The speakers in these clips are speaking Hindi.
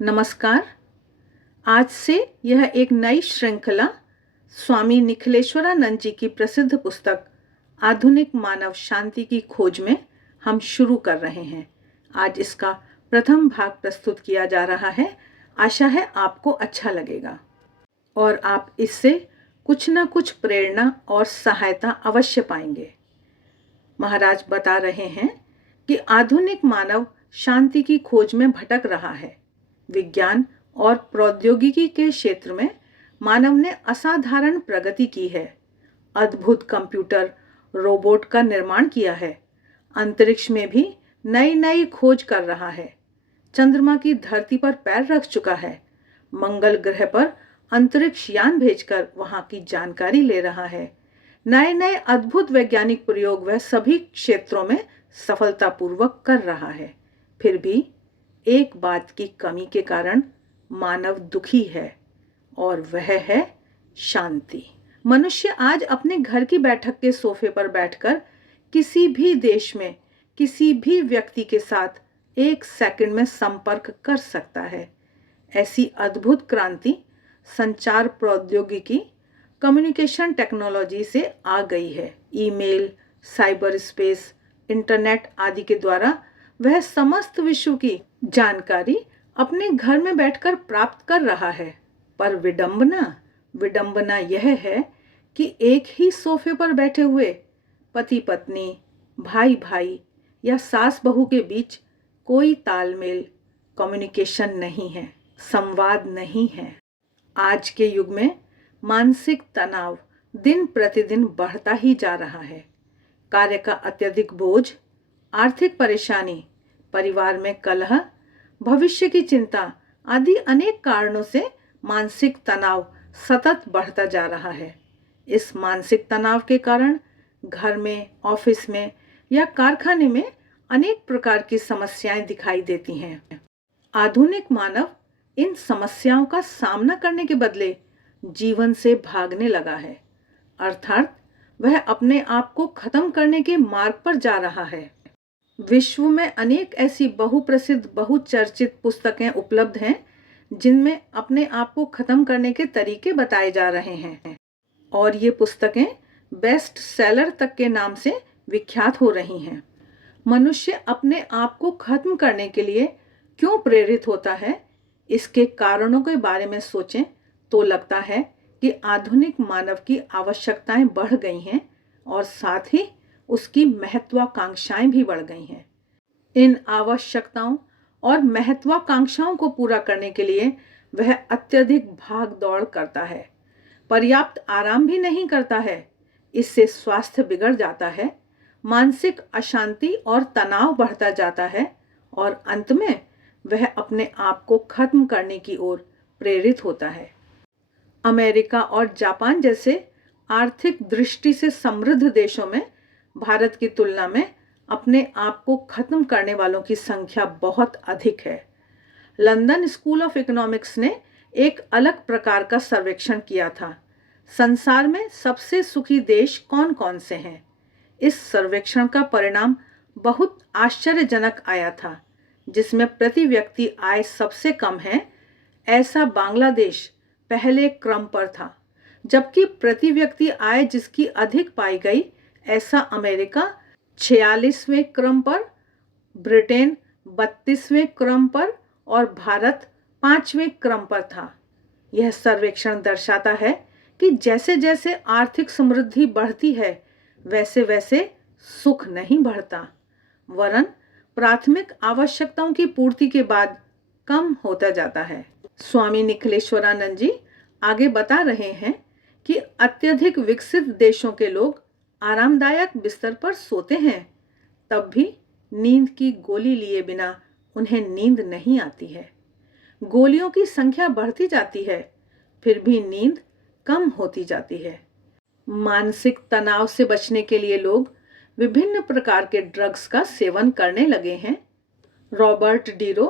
नमस्कार। आज से यह एक नई श्रृंखला स्वामी निखिलेश्वरानंद जी की प्रसिद्ध पुस्तक आधुनिक मानव शांति की खोज में हम शुरू कर रहे हैं। आज इसका प्रथम भाग प्रस्तुत किया जा रहा है। आशा है आपको अच्छा लगेगा और आप इससे कुछ न कुछ प्रेरणा और सहायता अवश्य पाएंगे। महाराज बता रहे हैं कि आधुनिक मानव शांति की खोज में भटक रहा है। विज्ञान और प्रौद्योगिकी के क्षेत्र में मानव ने असाधारण प्रगति की है। अद्भुत कंप्यूटर, रोबोट का निर्माण किया है। अंतरिक्ष में भी नई नई खोज कर रहा है। चंद्रमा की धरती पर पैर रख चुका है। मंगल ग्रह पर अंतरिक्ष यान भेजकर वहां की जानकारी ले रहा है। नए नए अद्भुत वैज्ञानिक प्रयोग वह सभी क्षेत्रों में सफलतापूर्वक कर रहा है। फिर भी एक बात की कमी के कारण मानव दुखी है और वह है शांति। मनुष्य आज अपने घर की बैठक के सोफे पर बैठकर किसी भी देश में किसी भी व्यक्ति के साथ एक सेकंड में संपर्क कर सकता है। ऐसी अद्भुत क्रांति संचार प्रौद्योगिकी, कम्युनिकेशन टेक्नोलॉजी से आ गई है। ईमेल, साइबर स्पेस, इंटरनेट आदि के द्वारा वह समस्त विश्व की जानकारी अपने घर में बैठकर प्राप्त कर रहा है। पर विडंबना यह है कि एक ही सोफे पर बैठे हुए पति पत्नी, भाई भाई या सास बहू के बीच कोई तालमेल, कम्युनिकेशन नहीं है, संवाद नहीं है। आज के युग में मानसिक तनाव दिन प्रतिदिन बढ़ता ही जा रहा है। कार्य का अत्यधिक बोझ, आर्थिक परेशानी, परिवार में कलह, भविष्य की चिंता आदि अनेक कारणों से मानसिक तनाव सतत बढ़ता जा रहा है। इस मानसिक तनाव के कारण घर में, ऑफिस में या कारखाने में अनेक प्रकार की समस्याएं दिखाई देती हैं। आधुनिक मानव इन समस्याओं का सामना करने के बदले जीवन से भागने लगा है, अर्थात वह अपने आप को खत्म करने के मार्ग पर जा रहा है। विश्व में अनेक ऐसी बहुप्रसिद्ध, बहुचर्चित पुस्तकें उपलब्ध हैं जिनमें अपने आप को खत्म करने के तरीके बताए जा रहे हैं और ये पुस्तकें बेस्ट सेलर तक के नाम से विख्यात हो रही हैं। मनुष्य अपने आप को खत्म करने के लिए क्यों प्रेरित होता है, इसके कारणों के बारे में सोचें तो लगता है कि आधुनिक मानव की आवश्यकताएं बढ़ गई हैं और साथ ही उसकी महत्वाकांक्षाएं भी बढ़ गई हैं। इन आवश्यकताओं और महत्वाकांक्षाओं को पूरा करने के लिए वह अत्यधिक भाग दौड़ करता है, पर्याप्त आराम भी नहीं करता है। इससे स्वास्थ्य बिगड़ जाता है, मानसिक अशांति और तनाव बढ़ता जाता है और अंत में वह अपने आप को खत्म करने की ओर प्रेरित होता है। अमेरिका और जापान जैसे आर्थिक दृष्टि से समृद्ध देशों में भारत की तुलना में अपने आप को खत्म करने वालों की संख्या बहुत अधिक है। लंदन स्कूल ऑफ इकोनॉमिक्स ने एक अलग प्रकार का सर्वेक्षण किया था। संसार में सबसे सुखी देश कौन कौन से हैं? इस सर्वेक्षण का परिणाम बहुत आश्चर्यजनक आया था। जिसमें प्रति व्यक्ति आय सबसे कम है, ऐसा बांग्लादेश पहले क्रम पर था, जबकि प्रति व्यक्ति आय जिसकी अधिक पाई गई, ऐसा अमेरिका 46वें क्रम पर, ब्रिटेन 32वें क्रम पर और भारत 5वें क्रम पर था। यह सर्वेक्षण दर्शाता है कि जैसे जैसे आर्थिक समृद्धि बढ़ती है वैसे वैसे सुख नहीं बढ़ता, वरन प्राथमिक आवश्यकताओं की पूर्ति के बाद कम होता जाता है। स्वामी निखिलेश्वरानंद जी आगे बता रहे हैं कि अत्यधिक विकसित देशों के लोग आरामदायक बिस्तर पर सोते हैं, तब भी नींद की गोली लिए बिना उन्हें नींद नहीं आती है। गोलियों की संख्या बढ़ती जाती है, फिर भी नींद कम होती जाती है। मानसिक तनाव से बचने के लिए लोग विभिन्न प्रकार के ड्रग्स का सेवन करने लगे हैं। रॉबर्ट डीरो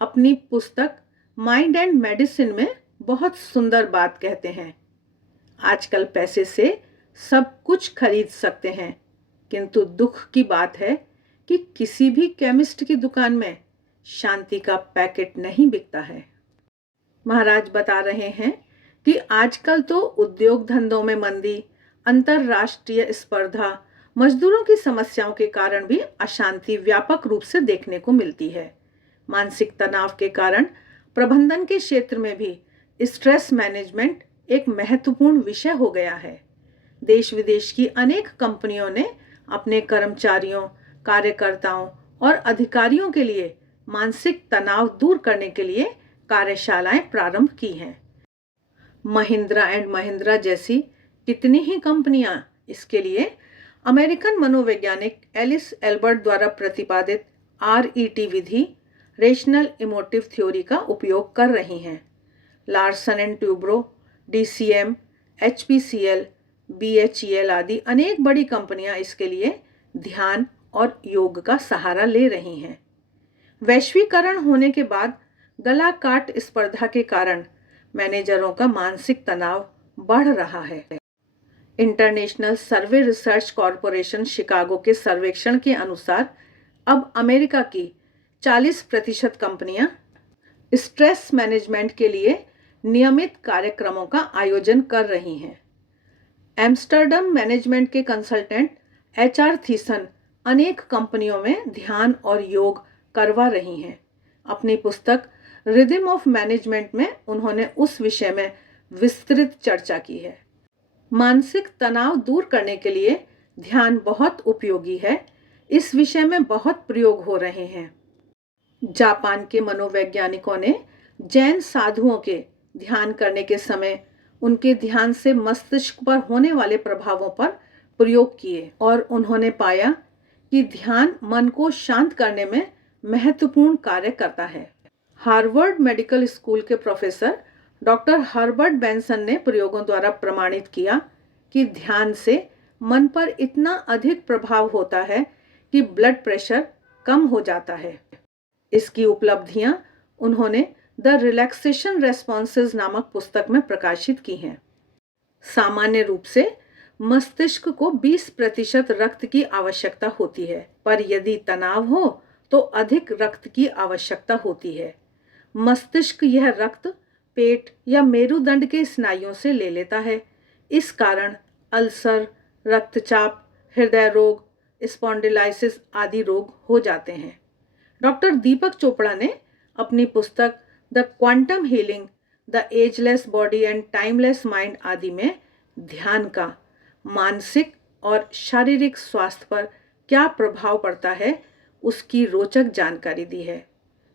अपनी पुस्तक माइंड एंड मेडिसिन में बहुत सुंदर बात कहते हैं। आजकल पैसे से सब कुछ खरीद सकते हैं, किंतु दुख की बात है कि किसी भी केमिस्ट की दुकान में शांति का पैकेट नहीं बिकता है। महाराज बता रहे हैं कि आजकल तो उद्योग धंधों में मंदी, अंतरराष्ट्रीय स्पर्धा, मजदूरों की समस्याओं के कारण भी अशांति व्यापक रूप से देखने को मिलती है। मानसिक तनाव के कारण प्रबंधन के क्षेत्र में भी स्ट्रेस मैनेजमेंट एक महत्वपूर्ण विषय हो गया है। देश विदेश की अनेक कंपनियों ने अपने कर्मचारियों, कार्यकर्ताओं और अधिकारियों के लिए मानसिक तनाव दूर करने के लिए कार्यशालाएं प्रारंभ की हैं। महिंद्रा एंड महिंद्रा जैसी कितनी ही कंपनियां इसके लिए अमेरिकन मनोवैज्ञानिक एलिस एल्बर्ट द्वारा प्रतिपादित RET विधि, रेशनल इमोटिव थ्योरी का उपयोग कर रही हैं। Larsen and Toubro, DCM, HPCL, BHEL आदि अनेक बड़ी कंपनियां इसके लिए ध्यान और योग का सहारा ले रही हैं। वैश्वीकरण होने के बाद गला काट स्पर्धा के कारण मैनेजरों का मानसिक तनाव बढ़ रहा है। इंटरनेशनल सर्वे रिसर्च कॉरपोरेशन शिकागो के सर्वेक्षण के अनुसार अब अमेरिका की 40% कंपनियां स्ट्रेस मैनेजमेंट के लिए नियमित कार्यक्रमों का आयोजन कर रही हैं। एम्स्टर्डम मैनेजमेंट के कंसल्टेंट HR थीसन अनेक कंपनियों में ध्यान और योग करवा रही हैं। अपनी पुस्तक रिदम ऑफ मैनेजमेंट में उन्होंने उस विषय में विस्तृत चर्चा की है। मानसिक तनाव दूर करने के लिए ध्यान बहुत उपयोगी है। इस विषय में बहुत प्रयोग हो रहे हैं। जापान के मनोवैज्ञानिकों ने जैन साधुओं के ध्यान करने के समय उनके ध्यान से मस्तिष्क पर होने वाले प्रभावों पर प्रयोग किए और उन्होंने पाया कि ध्यान मन को शांत करने में महत्वपूर्ण कार्य करता है। हार्वर्ड मेडिकल स्कूल के प्रोफेसर डॉक्टर हर्बर्ट बेंसन ने प्रयोगों द्वारा प्रमाणित किया कि ध्यान से मन पर इतना अधिक प्रभाव होता है कि ब्लड प्रेशर कम हो जाता है। इसकी उपलब्धियां उन्होंने द रिलैक्सेशन रेस्पॉन्सेज नामक पुस्तक में प्रकाशित की हैं। सामान्य रूप से मस्तिष्क को 20% रक्त की आवश्यकता होती है, पर यदि तनाव हो तो अधिक रक्त की आवश्यकता होती है। मस्तिष्क यह रक्त पेट या मेरुदंड के स्नायुओं से ले लेता है। इस कारण अल्सर, रक्तचाप, हृदय रोग, स्पॉन्डिलाइसिस आदि रोग हो जाते हैं। डॉक्टर दीपक चोपड़ा ने अपनी पुस्तक the quantum healing, the ageless body and timeless mind आदि में ध्यान का मानसिक और शारीरिक स्वास्थ्य पर क्या प्रभाव पड़ता है उसकी रोचक जानकारी दी है।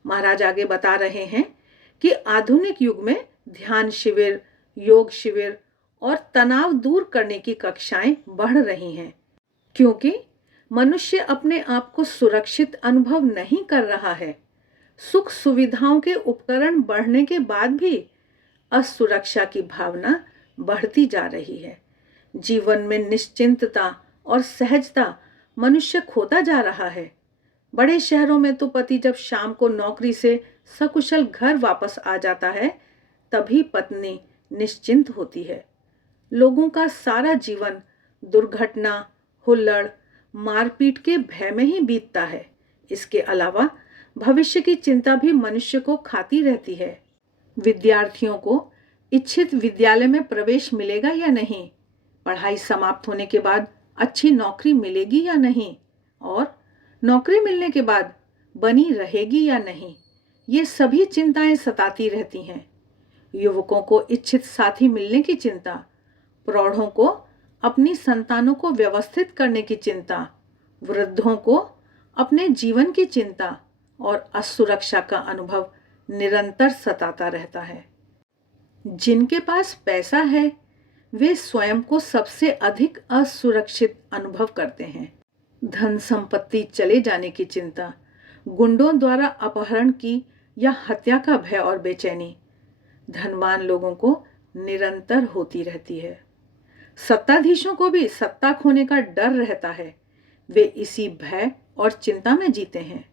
महाराज आगे बता रहे हैं कि आधुनिक युग में ध्यान शिविर, योग शिविर और तनाव दूर करने की कक्षाएं बढ़ रही हैं, क्योंकि मनुष्य अपने आप को सुरक्षित अनुभव नहीं कर रहा है। सुख सुविधाओं के उपकरण बढ़ने के बाद भी असुरक्षा की भावना बढ़ती जा रही है। जीवन में निश्चिंतता और सहजता मनुष्य खोता जा रहा है। बड़े शहरों में तो पति जब शाम को नौकरी से सकुशल घर वापस आ जाता है, तभी पत्नी निश्चिंत होती है। लोगों का सारा जीवन दुर्घटना, हुल्लड़, मारपीट के भय में ही बीतता है। इसके अलावा भविष्य की चिंता भी मनुष्य को खाती रहती है। विद्यार्थियों को इच्छित विद्यालय में प्रवेश मिलेगा या नहीं, पढ़ाई समाप्त होने के बाद अच्छी नौकरी मिलेगी या नहीं, और नौकरी मिलने के बाद बनी रहेगी या नहीं, ये सभी चिंताएं सताती रहती हैं। युवकों को इच्छित साथी मिलने की चिंता, प्रौढ़ों को अपनी संतानों को व्यवस्थित करने की चिंता, वृद्धों को अपने जीवन की चिंता और असुरक्षा का अनुभव निरंतर सताता रहता है। जिनके पास पैसा है वे स्वयं को सबसे अधिक असुरक्षित अनुभव करते हैं। धन संपत्ति चले जाने की चिंता, गुंडों द्वारा अपहरण की या हत्या का भय और बेचैनी धनवान लोगों को निरंतर होती रहती है। सत्ताधीशों को भी सत्ता खोने का डर रहता है। वे इसी भय और चिंता में जीते हैं।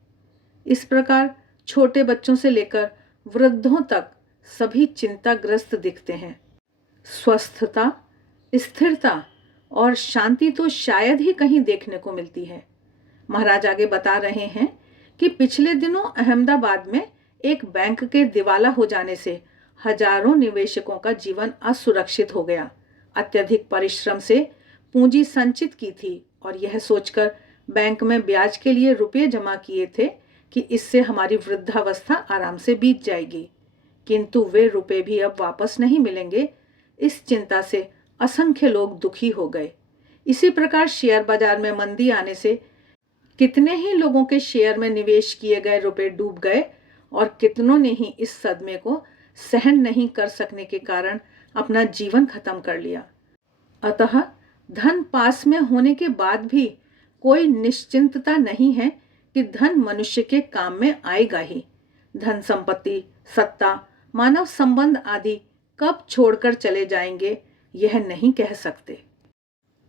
इस प्रकार छोटे बच्चों से लेकर वृद्धों तक सभी चिंताग्रस्त दिखते हैं। स्वस्थता, स्थिरता और शांति तो शायद ही कहीं देखने को मिलती है। महाराज आगे बता रहे हैं कि पिछले दिनों अहमदाबाद में एक बैंक के दिवाला हो जाने से हजारों निवेशकों का जीवन असुरक्षित हो गया। अत्यधिक परिश्रम से पूंजी संचित की थी और यह सोचकर बैंक में ब्याज के लिए रुपए जमा किए थे कि इससे हमारी वृद्धावस्था आराम से बीत जाएगी, किंतु वे रुपए भी अब वापस नहीं मिलेंगे। इस चिंता से असंख्य लोग दुखी हो गए। इसी प्रकार शेयर बाजार में मंदी आने से कितने ही लोगों के शेयर में निवेश किए गए रुपए डूब गए और कितनों ने ही इस सदमे को सहन नहीं कर सकने के कारण अपना जीवन खत्म कर लिया। अतः धन पास में होने के बाद भी कोई निश्चिंतता नहीं है कि धन मनुष्य के काम में आएगा ही। धन संपत्ति, सत्ता, मानव संबंध आदि कब छोड़कर चले जाएंगे यह नहीं कह सकते।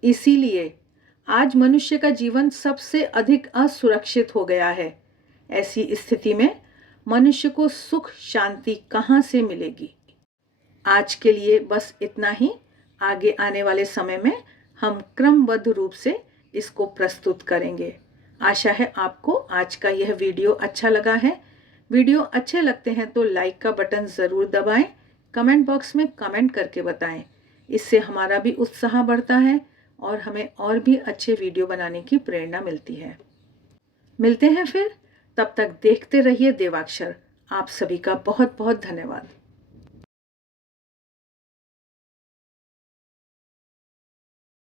इसीलिए आज मनुष्य का जीवन सबसे अधिक असुरक्षित हो गया है। ऐसी स्थिति में मनुष्य को सुख शांति कहाँ से मिलेगी। आज के लिए बस इतना ही। आगे आने वाले समय में हम क्रमबद्ध रूप से इसको प्रस्तुत करेंगे। आशा है आपको आज का यह वीडियो अच्छा लगा है। वीडियो अच्छे लगते हैं तो लाइक का बटन ज़रूर दबाएं, कमेंट बॉक्स में कमेंट करके बताएं। इससे हमारा भी उत्साह बढ़ता है और हमें और भी अच्छे वीडियो बनाने की प्रेरणा मिलती है। मिलते हैं फिर, तब तक देखते रहिए देवाक्षर। आप सभी का बहुत बहुत धन्यवाद।